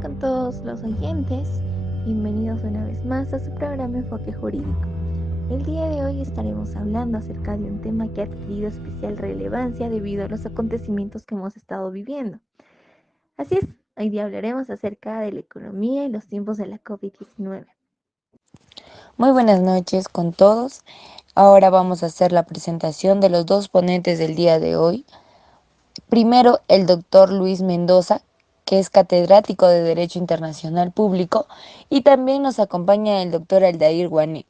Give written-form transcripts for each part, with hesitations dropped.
con todos los oyentes. Bienvenidos una vez más a su programa Enfoque Jurídico. El día de hoy estaremos hablando acerca de un tema que ha adquirido especial relevancia debido a los acontecimientos que hemos estado viviendo. Así es, hoy día hablaremos acerca de la economía y los tiempos de la COVID-19. Muy buenas noches con todos. Ahora vamos a hacer la presentación de los dos ponentes del día de hoy. Primero, el doctor Luis Mendoza, que es catedrático de Derecho Internacional Público, y también nos acompaña el doctor Aldair Guané,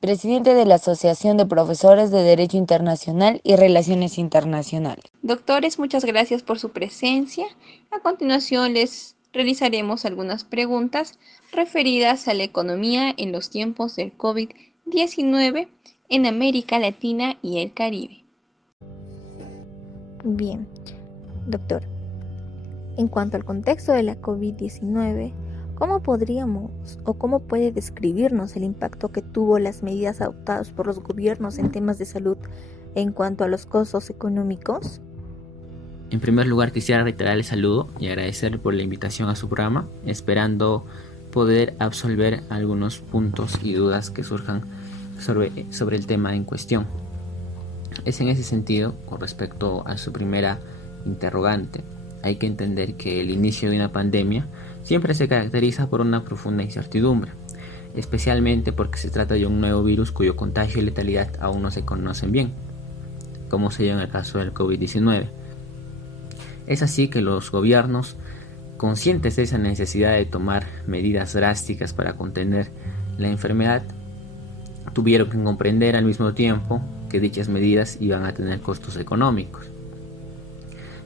presidente de la Asociación de Profesores de Derecho Internacional y Relaciones Internacionales. Doctores, muchas gracias por su presencia. A continuación les realizaremos algunas preguntas referidas a la economía en los tiempos del COVID-19 en América Latina y el Caribe. Bien, doctor, en cuanto al contexto de la COVID-19, ¿cómo podríamos o cómo puede describirnos el impacto que tuvo las medidas adoptadas por los gobiernos en temas de salud en cuanto a los costos económicos? En primer lugar, quisiera reiterar el saludo y agradecer por la invitación a su programa, esperando poder absolver algunos puntos y dudas que surjan sobre el tema en cuestión. Es en ese sentido, con respecto a su primera interrogante, hay que entender que el inicio de una pandemia siempre se caracteriza por una profunda incertidumbre, especialmente porque se trata de un nuevo virus cuyo contagio y letalidad aún no se conocen bien, como se dio en el caso del COVID-19. Es así que los gobiernos, conscientes de esa necesidad de tomar medidas drásticas para contener la enfermedad, tuvieron que comprender al mismo tiempo que dichas medidas iban a tener costos económicos.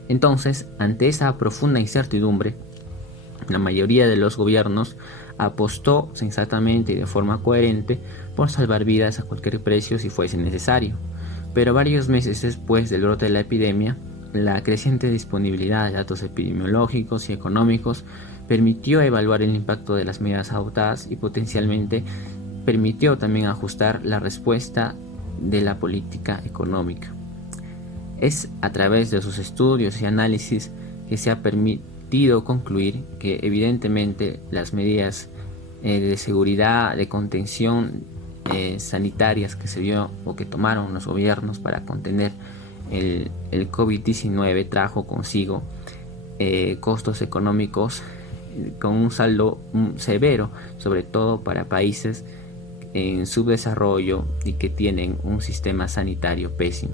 Entonces, ante esa profunda incertidumbre, la mayoría de los gobiernos apostó sensatamente y de forma coherente por salvar vidas a cualquier precio si fuese necesario. Pero varios meses después del brote de la epidemia, la creciente disponibilidad de datos epidemiológicos y económicos permitió evaluar el impacto de las medidas adoptadas y potencialmente permitió también ajustar la respuesta de la política económica. Es a través de sus estudios y análisis que se ha permitido concluir que evidentemente las medidas de seguridad, de contención sanitarias que se vio o que tomaron los gobiernos para contener el COVID-19 trajo consigo costos económicos con un saldo severo, sobre todo para países en subdesarrollo y que tienen un sistema sanitario pésimo.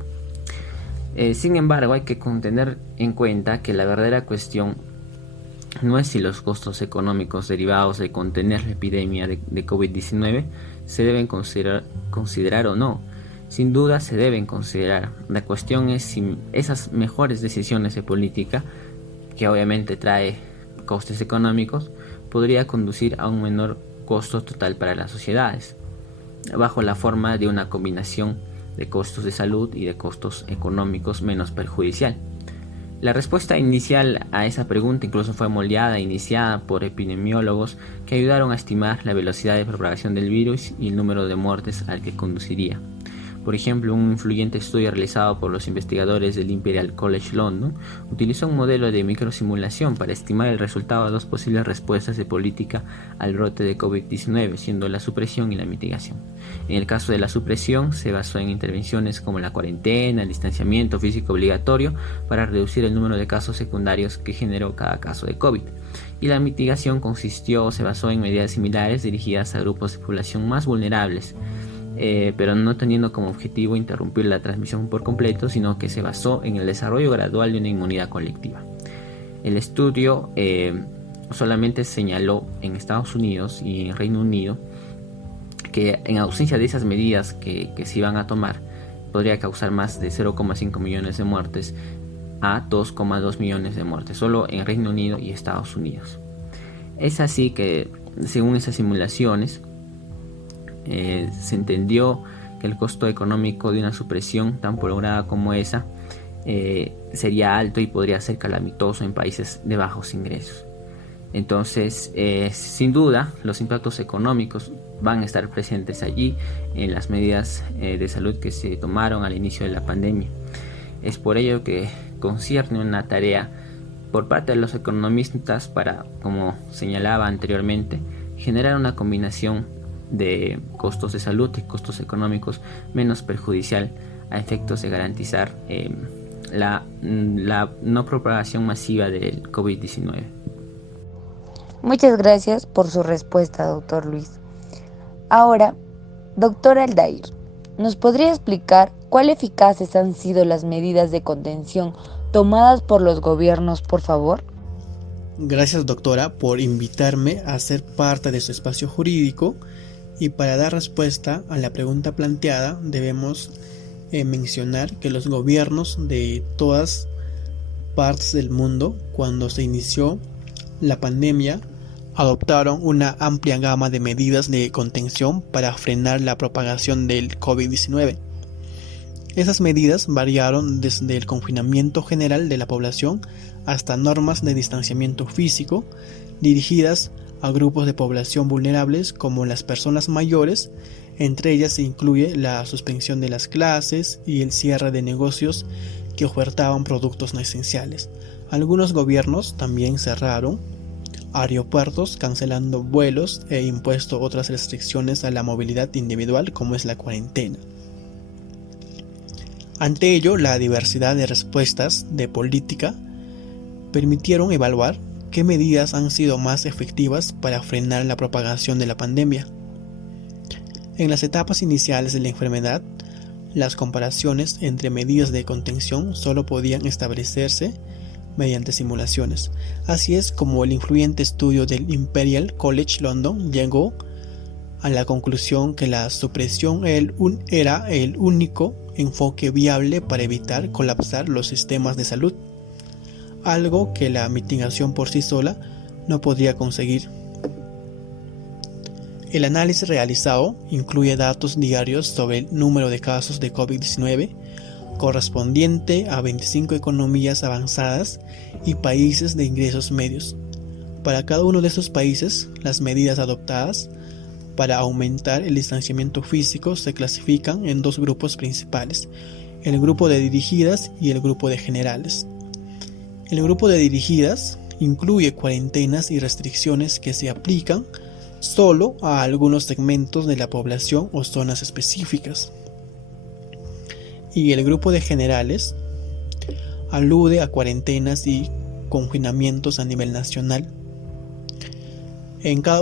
Sin embargo, hay que tener en cuenta que la verdadera cuestión no es si los costos económicos derivados de contener la epidemia de COVID-19 se deben considerar o no. Sin duda se deben considerar. La cuestión es si esas mejores decisiones de política, que obviamente trae costes económicos, podría conducir a un menor costo total para las sociedades, bajo la forma de una combinación de costos de salud y de costos económicos menos perjudicial. La respuesta inicial a esa pregunta incluso fue iniciada por epidemiólogos que ayudaron a estimar la velocidad de propagación del virus y el número de muertes al que conduciría. Por ejemplo, un influyente estudio realizado por los investigadores del Imperial College London utilizó un modelo de microsimulación para estimar el resultado de dos posibles respuestas de política al brote de COVID-19, siendo la supresión y la mitigación. En el caso de la supresión, se basó en intervenciones como la cuarentena, el distanciamiento físico obligatorio para reducir el número de casos secundarios que generó cada caso de COVID. Y la mitigación se basó en medidas similares dirigidas a grupos de población más vulnerables, pero no teniendo como objetivo interrumpir la transmisión por completo, sino que se basó en el desarrollo gradual de una inmunidad colectiva. El estudio solamente señaló en Estados Unidos y en Reino Unido que en ausencia de esas medidas que se iban a tomar, podría causar más de 0,5 millones de muertes a 2,2 millones de muertes, solo en Reino Unido y Estados Unidos. Es así que, según esas simulaciones, se entendió que el costo económico de una supresión tan prolongada como esa sería alto y podría ser calamitoso en países de bajos ingresos. Entonces, sin duda, los impactos económicos van a estar presentes allí en las medidas de salud que se tomaron al inicio de la pandemia. Es por ello que concierne una tarea por parte de los economistas para, como señalaba anteriormente, generar una combinación de costos de salud y costos económicos menos perjudicial a efectos de garantizar la no propagación masiva del COVID-19. Muchas gracias por su respuesta, doctor Luis. Ahora, doctor Aldair, ¿nos podría explicar cuál eficaces han sido las medidas de contención tomadas por los gobiernos, por favor? Gracias, doctora, por invitarme a ser parte de su espacio jurídico, y para dar respuesta a la pregunta planteada debemos mencionar que los gobiernos de todas partes del mundo, cuando se inició la pandemia, adoptaron una amplia gama de medidas de contención para frenar la propagación del COVID-19. Esas medidas variaron desde el confinamiento general de la población hasta normas de distanciamiento físico dirigidas a grupos de población vulnerables como las personas mayores. Entre ellas se incluye la suspensión de las clases y el cierre de negocios que ofertaban productos no esenciales. Algunos gobiernos también cerraron aeropuertos, cancelando vuelos e impuesto otras restricciones a la movilidad individual, como es la cuarentena. Ante ello, la diversidad de respuestas de política permitieron evaluar qué medidas han sido más efectivas para frenar la propagación de la pandemia. En las etapas iniciales de la enfermedad, las comparaciones entre medidas de contención solo podían establecerse mediante simulaciones. Así es como el influyente estudio del Imperial College London llegó a la conclusión que la supresión era el único enfoque viable para evitar colapsar los sistemas de salud, algo que la mitigación por sí sola no podría conseguir. El análisis realizado incluye datos diarios sobre el número de casos de COVID-19 correspondiente a 25 economías avanzadas y países de ingresos medios. Para cada uno de estos países, las medidas adoptadas para aumentar el distanciamiento físico se clasifican en dos grupos principales: el grupo de dirigidas y el grupo de generales. El grupo de dirigidas incluye cuarentenas y restricciones que se aplican solo a algunos segmentos de la población o zonas específicas. Y el grupo de generales alude a cuarentenas y confinamientos a nivel nacional. En cada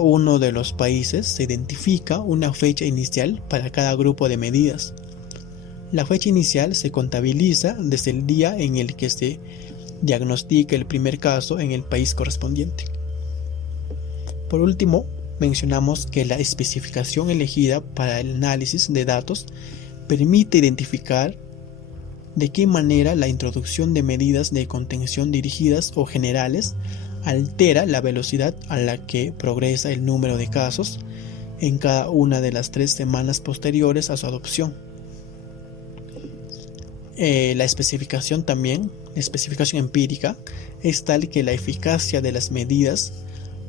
uno de los países se identifica una fecha inicial para cada grupo de medidas. La fecha inicial se contabiliza desde el día en el que se diagnostica el primer caso en el país correspondiente. Por último, mencionamos que la especificación elegida para el análisis de datos permite identificar de qué manera la introducción de medidas de contención dirigidas o generales altera la velocidad a la que progresa el número de casos en cada una de las 3 semanas posteriores a su adopción. La especificación empírica es tal que la eficacia de las medidas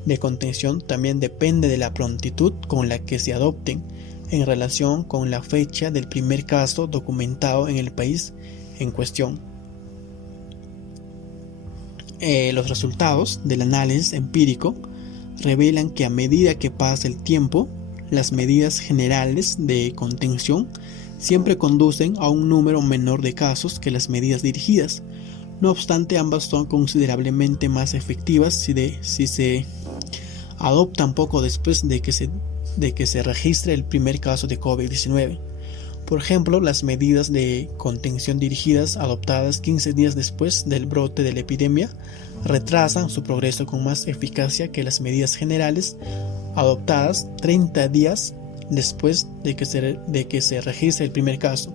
de contención también depende de la prontitud con la que se adopten en relación con la fecha del primer caso documentado en el país en cuestión. Los resultados del análisis empírico revelan que a medida que pasa el tiempo, las medidas generales de contención siempre conducen a un número menor de casos que las medidas dirigidas. No obstante, ambas son considerablemente más efectivas si se adoptan poco después de que se registre el primer caso de COVID-19. Por ejemplo, las medidas de contención dirigidas adoptadas 15 días después del brote de la epidemia retrasan su progreso con más eficacia que las medidas generales adoptadas 30 días después de que se registre el primer caso.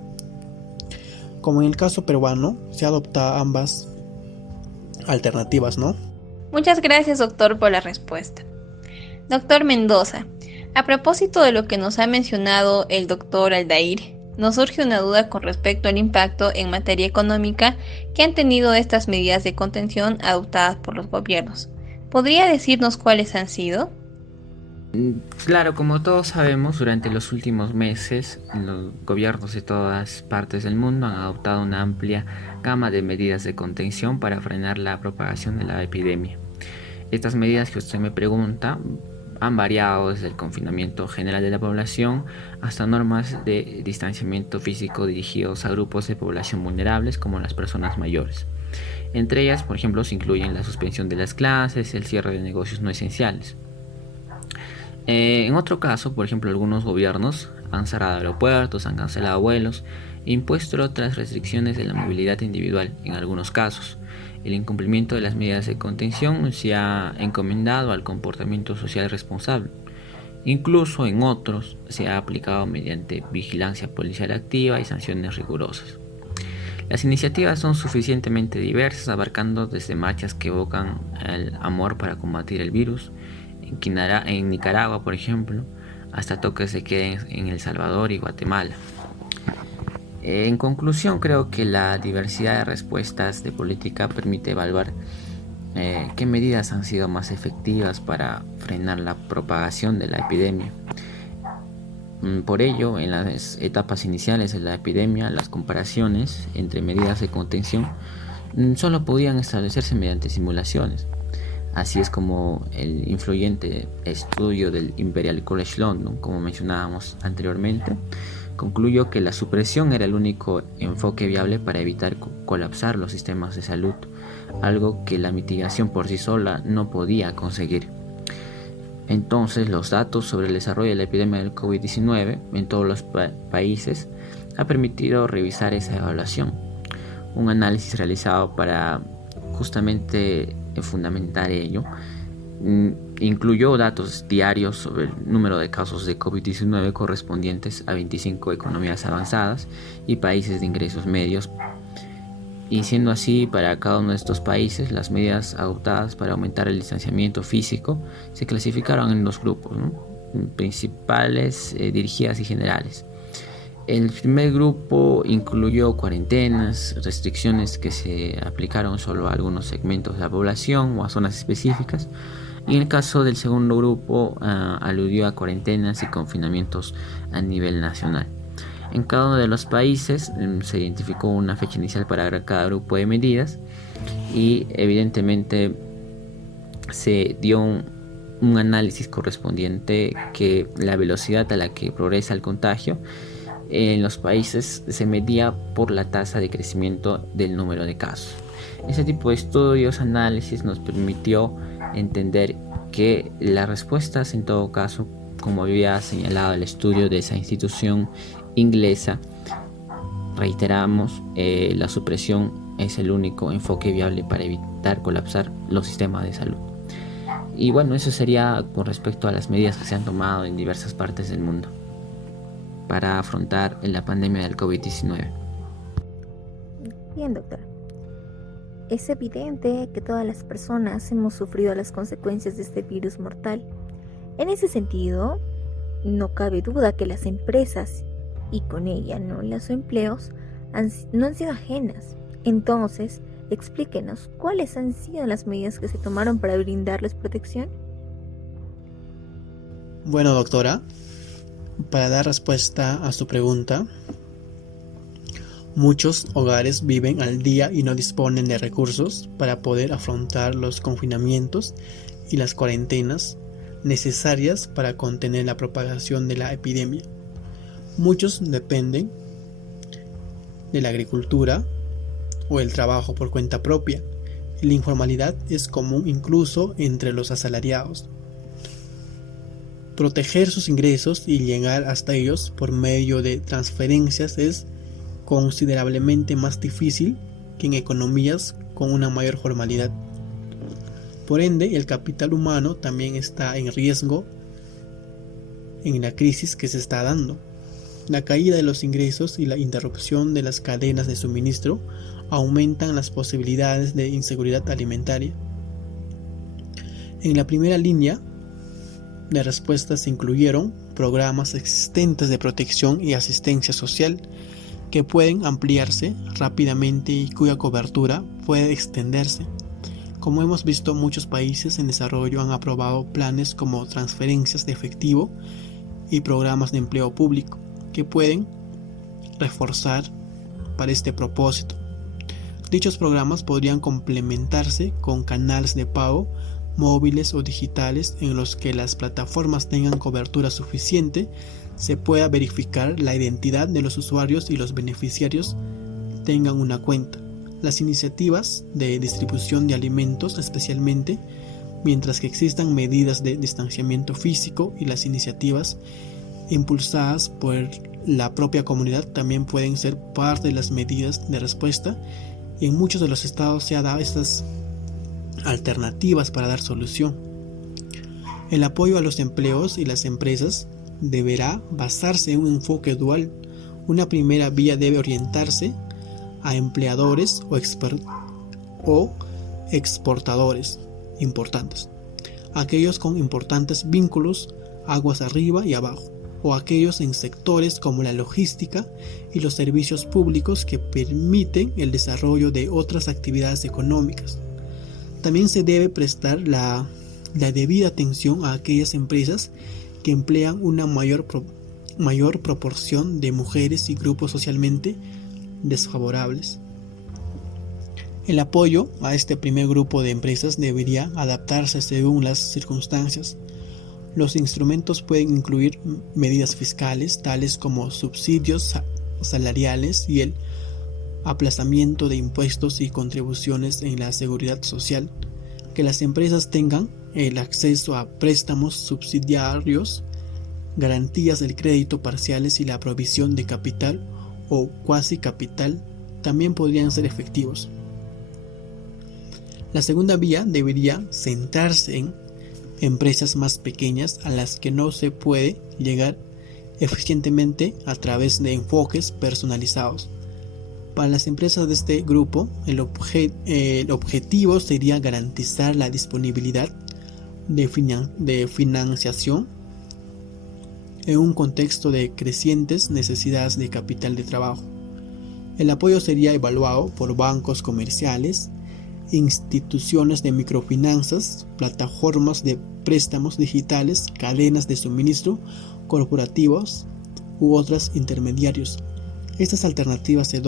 Como en el caso peruano, se adoptan ambas alternativas, ¿no? Muchas gracias, doctor, por la respuesta. Doctor Mendoza, a propósito de lo que nos ha mencionado el doctor Aldair, nos surge una duda con respecto al impacto en materia económica que han tenido estas medidas de contención adoptadas por los gobiernos. ¿Podría decirnos cuáles han sido? Claro, como todos sabemos, durante los últimos meses, los gobiernos de todas partes del mundo han adoptado una amplia gama de medidas de contención para frenar la propagación de la epidemia. Estas medidas que usted me pregunta han variado desde el confinamiento general de la población hasta normas de distanciamiento físico dirigidos a grupos de población vulnerables como las personas mayores. Entre ellas, por ejemplo, se incluyen la suspensión de las clases, el cierre de negocios no esenciales. En otro caso, por ejemplo, algunos gobiernos han cerrado aeropuertos, han cancelado vuelos e impuesto otras restricciones de la movilidad individual en algunos casos. El incumplimiento de las medidas de contención se ha encomendado al comportamiento social responsable. Incluso en otros se ha aplicado mediante vigilancia policial activa y sanciones rigurosas. Las iniciativas son suficientemente diversas, abarcando desde marchas que evocan el amor para combatir el virus, en Nicaragua, por ejemplo, hasta toques de queda en El Salvador y Guatemala. En conclusión, creo que la diversidad de respuestas de política permite evaluar qué medidas han sido más efectivas para frenar la propagación de la epidemia. Por ello, en las etapas iniciales de la epidemia, las comparaciones entre medidas de contención solo podían establecerse mediante simulaciones. Así es como el influyente estudio del Imperial College London, como mencionábamos anteriormente, concluyó que la supresión era el único enfoque viable para evitar colapsar los sistemas de salud, algo que la mitigación por sí sola no podía conseguir. Entonces, los datos sobre el desarrollo de la epidemia del COVID-19 en todos los países ha permitido revisar esa evaluación. Un análisis realizado para justamente fundamentar ello incluyó datos diarios sobre el número de casos de COVID-19 correspondientes a 25 economías avanzadas y países de ingresos medios. Y siendo así, para cada uno de estos países, las medidas adoptadas para aumentar el distanciamiento físico se clasificaron en dos grupos, principales, dirigidas y generales. El primer grupo incluyó cuarentenas, restricciones que se aplicaron solo a algunos segmentos de la población o a zonas específicas. Y en el caso del segundo grupo, aludió a cuarentenas y confinamientos a nivel nacional. En cada uno de los países se identificó una fecha inicial para cada grupo de medidas y evidentemente se dio un análisis correspondiente que la velocidad a la que progresa el contagio en los países se medía por la tasa de crecimiento del número de casos. Ese tipo de estudios, análisis nos permitió entender que las respuestas en todo caso, como había señalado el estudio de esa institución inglesa, reiteramos, la supresión es el único enfoque viable para evitar colapsar los sistemas de salud. Y bueno, eso sería con respecto a las medidas que se han tomado en diversas partes del mundo para afrontar la pandemia del COVID-19. Bien, doctor. Es evidente que todas las personas hemos sufrido las consecuencias de este virus mortal. En ese sentido, no cabe duda que las empresas y con ella los empleos no han sido ajenas. Entonces, explíquenos cuáles han sido las medidas que se tomaron para brindarles protección. Bueno, doctora, para dar respuesta a su pregunta, muchos hogares viven al día y no disponen de recursos para poder afrontar los confinamientos y las cuarentenas necesarias para contener la propagación de la epidemia. Muchos dependen de la agricultura o el trabajo por cuenta propia. La informalidad es común incluso entre los asalariados. Proteger sus ingresos y llegar hasta ellos por medio de transferencias es considerablemente más difícil que en economías con una mayor formalidad. Por ende, el capital humano también está en riesgo en la crisis que se está dando. La caída de los ingresos y la interrupción de las cadenas de suministro aumentan las posibilidades de inseguridad alimentaria. En la primera línea de respuesta se incluyeron programas existentes de protección y asistencia social que pueden ampliarse rápidamente y cuya cobertura puede extenderse, Como hemos visto, muchos países en desarrollo han aprobado planes como transferencias de efectivo y programas de empleo público que pueden reforzar para este propósito. Dichos programas podrían complementarse con canales de pago móviles o digitales en los que las plataformas tengan cobertura suficiente, se pueda verificar la identidad de los usuarios y los beneficiarios tengan una cuenta. Las iniciativas de distribución de alimentos especialmente, mientras que existan medidas de distanciamiento físico, y las iniciativas impulsadas por la propia comunidad también pueden ser parte de las medidas de respuesta, y en muchos de los estados se han dado estas alternativas para dar solución. El apoyo a los empleos y las empresas deberá basarse en un enfoque dual. Una primera vía debe orientarse a empleadores o exportadores importantes, aquellos con importantes vínculos aguas arriba y abajo, o aquellos en sectores como la logística y los servicios públicos que permiten el desarrollo de otras actividades económicas. También se debe prestar la debida atención a aquellas empresas que emplean una mayor proporción de mujeres y grupos socialmente desfavorables. El apoyo a este primer grupo de empresas debería adaptarse según las circunstancias. Los instrumentos pueden incluir medidas fiscales, tales como subsidios salariales y el aplazamiento de impuestos y contribuciones en la seguridad social, que las empresas tengan el acceso a préstamos subsidiarios, garantías del crédito parciales y la provisión de capital o cuasi capital también podrían ser efectivos. La segunda vía debería centrarse en empresas más pequeñas a las que no se puede llegar eficientemente a través de enfoques personalizados. Para las empresas de este grupo, el objetivo sería garantizar la disponibilidad de financiación en un contexto de crecientes necesidades de capital de trabajo. El apoyo sería evaluado por bancos comerciales, instituciones de microfinanzas, plataformas de préstamos digitales, cadenas de suministro corporativos u otros intermediarios. Estas alternativas se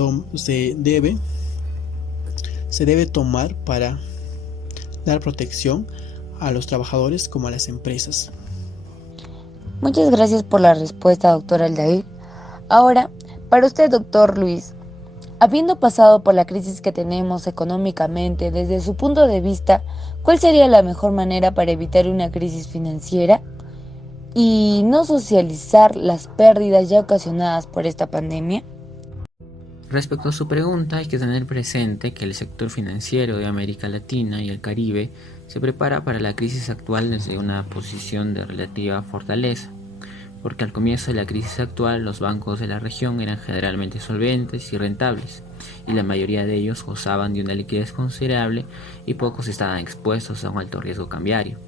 debe tomar para dar protección a los trabajadores como a las empresas. Muchas gracias por la respuesta, doctor Aldair. Ahora, para usted, doctor Luis, habiendo pasado por la crisis que tenemos económicamente, desde su punto de vista, ¿cuál sería la mejor manera para evitar una crisis financiera y no socializar las pérdidas ya ocasionadas por esta pandemia? Respecto a su pregunta, hay que tener presente que el sector financiero de América Latina y el Caribe se prepara para la crisis actual desde una posición de relativa fortaleza, porque al comienzo de la crisis actual los bancos de la región eran generalmente solventes y rentables, y la mayoría de ellos gozaban de una liquidez considerable y pocos estaban expuestos a un alto riesgo cambiario.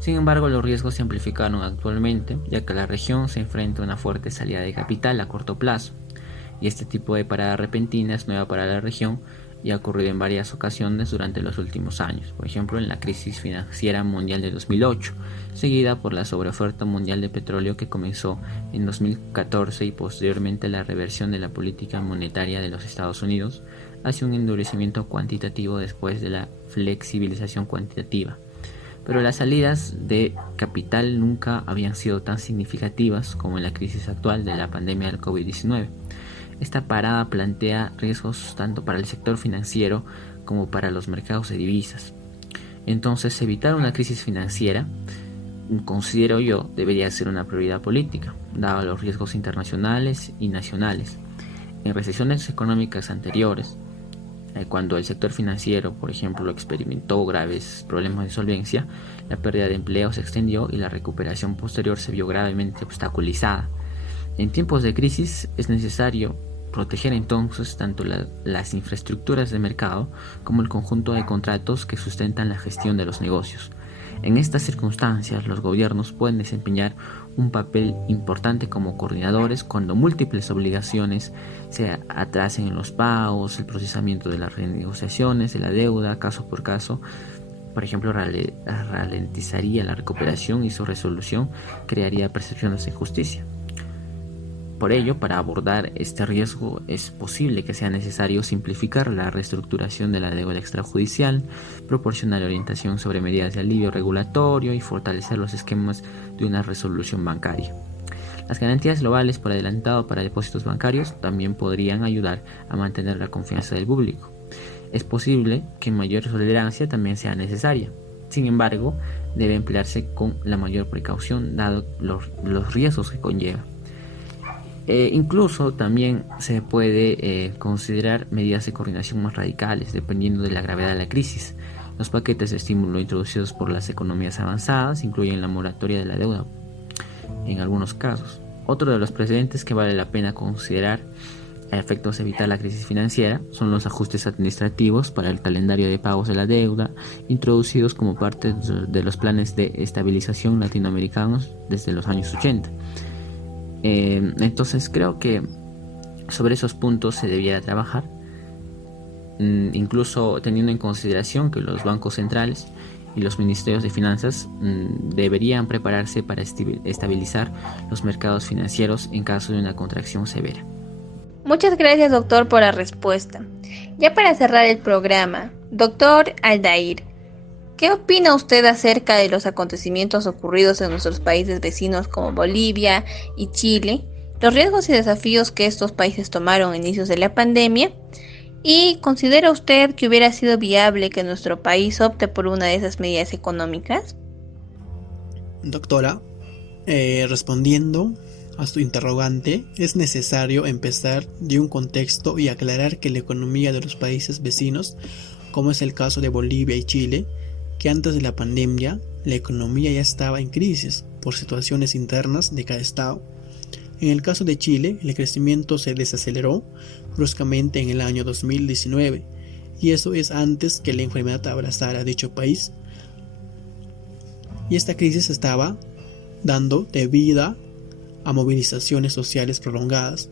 Sin embargo, los riesgos se amplificaron actualmente, ya que la región se enfrenta a una fuerte salida de capital a corto plazo, y este tipo de parada repentina es nueva para la región y ha ocurrido en varias ocasiones durante los últimos años, por ejemplo en la crisis financiera mundial de 2008, seguida por la sobreoferta mundial de petróleo que comenzó en 2014 y posteriormente la reversión de la política monetaria de los Estados Unidos hacia un endurecimiento cuantitativo después de la flexibilización cuantitativa. Pero las salidas de capital nunca habían sido tan significativas como en la crisis actual de la pandemia del COVID-19. Esta parada plantea riesgos tanto para el sector financiero como para los mercados de divisas. Entonces, evitar una crisis financiera, considero yo, debería ser una prioridad política, dado los riesgos internacionales y nacionales. En recesiones económicas anteriores, cuando el sector financiero, por ejemplo, experimentó graves problemas de solvencia, la pérdida de empleo se extendió y la recuperación posterior se vio gravemente obstaculizada. En tiempos de crisis es necesario proteger entonces tanto las infraestructuras de mercado como el conjunto de contratos que sustentan la gestión de los negocios. En estas circunstancias, los gobiernos pueden desempeñar un papel importante como coordinadores cuando múltiples obligaciones se atrasen en los pagos, el procesamiento de las renegociaciones de la deuda caso por caso, Por ejemplo, ralentizaría la recuperación y su resolución crearía percepciones de injusticia. Por ello, para abordar este riesgo es posible que sea necesario simplificar la reestructuración de la deuda extrajudicial, proporcionar orientación sobre medidas de alivio regulatorio y fortalecer los esquemas de una resolución bancaria. Las garantías globales por adelantado para depósitos bancarios también podrían ayudar a mantener la confianza del público. Es posible que mayor tolerancia también sea necesaria. Sin embargo, debe emplearse con la mayor precaución dado los riesgos que conlleva. Incluso también se puede considerar medidas de coordinación más radicales dependiendo de la gravedad de la crisis. Los paquetes de estímulo introducidos por las economías avanzadas incluyen la moratoria de la deuda en algunos casos. Otro de los precedentes que vale la pena considerar a efectos de evitar la crisis financiera son los ajustes administrativos para el calendario de pagos de la deuda introducidos como parte de los planes de estabilización latinoamericanos desde los años 80. Entonces creo que sobre esos puntos se debiera trabajar, incluso teniendo en consideración que los bancos centrales y los ministerios de finanzas deberían prepararse para estabilizar los mercados financieros en caso de una contracción severa. Muchas gracias, doctor, por la respuesta. Ya para cerrar el programa, doctor Aldair, ¿qué opina usted acerca de los acontecimientos ocurridos en nuestros países vecinos como Bolivia y Chile, los riesgos y desafíos que estos países tomaron a inicios de la pandemia? ¿Y considera usted que hubiera sido viable que nuestro país opte por una de esas medidas económicas? Doctora, respondiendo a su interrogante, es necesario empezar de un contexto y aclarar que la economía de los países vecinos, como es el caso de Bolivia y Chile, que antes de la pandemia la economía ya estaba en crisis por situaciones internas de cada estado. En el caso de Chile, el crecimiento se desaceleró bruscamente en el año 2019, y eso es antes que la enfermedad abrazara a dicho país. Y esta crisis estaba dando debido a movilizaciones sociales prolongadas.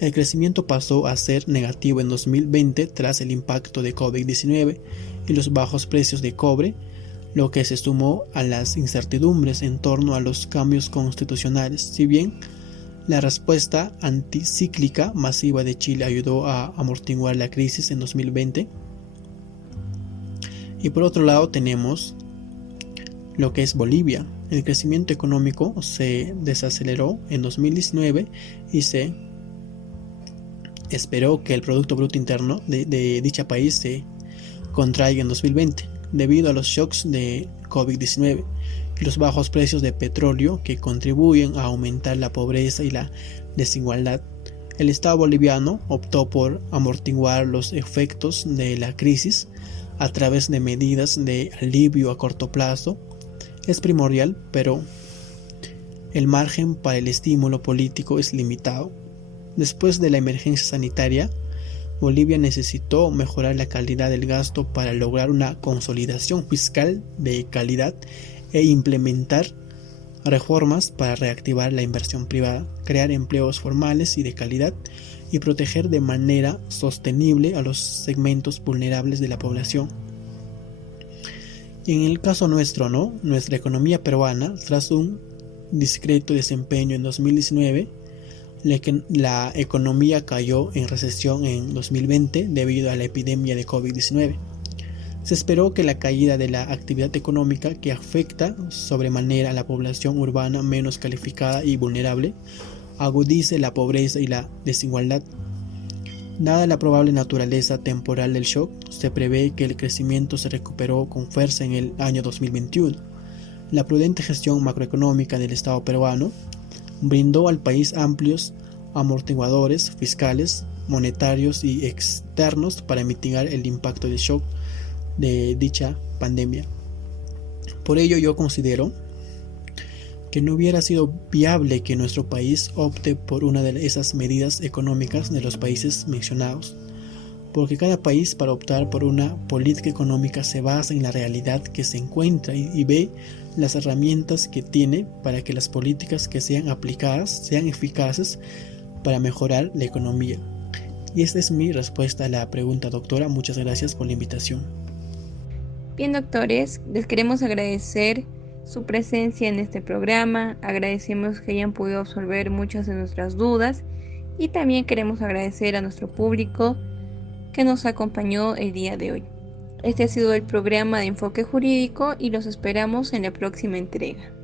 El crecimiento pasó a ser negativo en 2020 tras el impacto de COVID-19 y los bajos precios de cobre, lo que se sumó a las incertidumbres en torno a los cambios constitucionales. Si bien la respuesta anticíclica masiva de Chile ayudó a amortiguar la crisis en 2020, y por otro lado tenemos lo que es Bolivia. El crecimiento económico se desaceleró en 2019 y se esperó que el Producto Bruto Interno de dicho país se contraiga en 2020 debido a los shocks de COVID-19 y los bajos precios de petróleo que contribuyen a aumentar la pobreza y la desigualdad. El Estado boliviano optó por amortiguar los efectos de la crisis a través de medidas de alivio a corto plazo. Es primordial, pero el margen para el estímulo político es limitado. Después de la emergencia sanitaria, Bolivia necesitó mejorar la calidad del gasto para lograr una consolidación fiscal de calidad e implementar reformas para reactivar la inversión privada, crear empleos formales y de calidad y proteger de manera sostenible a los segmentos vulnerables de la población. En el caso nuestro, nuestra economía peruana, tras un discreto desempeño en 2019, la economía cayó en recesión en 2020 debido a la epidemia de COVID-19. Se esperó que la caída de la actividad económica, que afecta sobremanera a la población urbana menos calificada y vulnerable, agudice la pobreza y la desigualdad. Dada la probable naturaleza temporal del shock, se prevé que el crecimiento se recuperó con fuerza en el año 2021. La prudente gestión macroeconómica del Estado peruano brindó al país amplios amortiguadores fiscales, monetarios y externos para mitigar el impacto del shock de dicha pandemia. Por ello, yo considero que no hubiera sido viable que nuestro país opte por una de esas medidas económicas de los países mencionados, porque cada país, para optar por una política económica, se basa en la realidad que se encuentra y ve las herramientas que tiene para que las políticas que sean aplicadas sean eficaces para mejorar la economía. Y esta es mi respuesta a la pregunta, doctora. Muchas gracias por la invitación. Bien, doctores, les queremos agradecer su presencia en este programa, agradecemos que hayan podido absorber muchas de nuestras dudas y también queremos agradecer a nuestro público que nos acompañó el día de hoy. Este ha sido el programa de Enfoque Jurídico y los esperamos en la próxima entrega.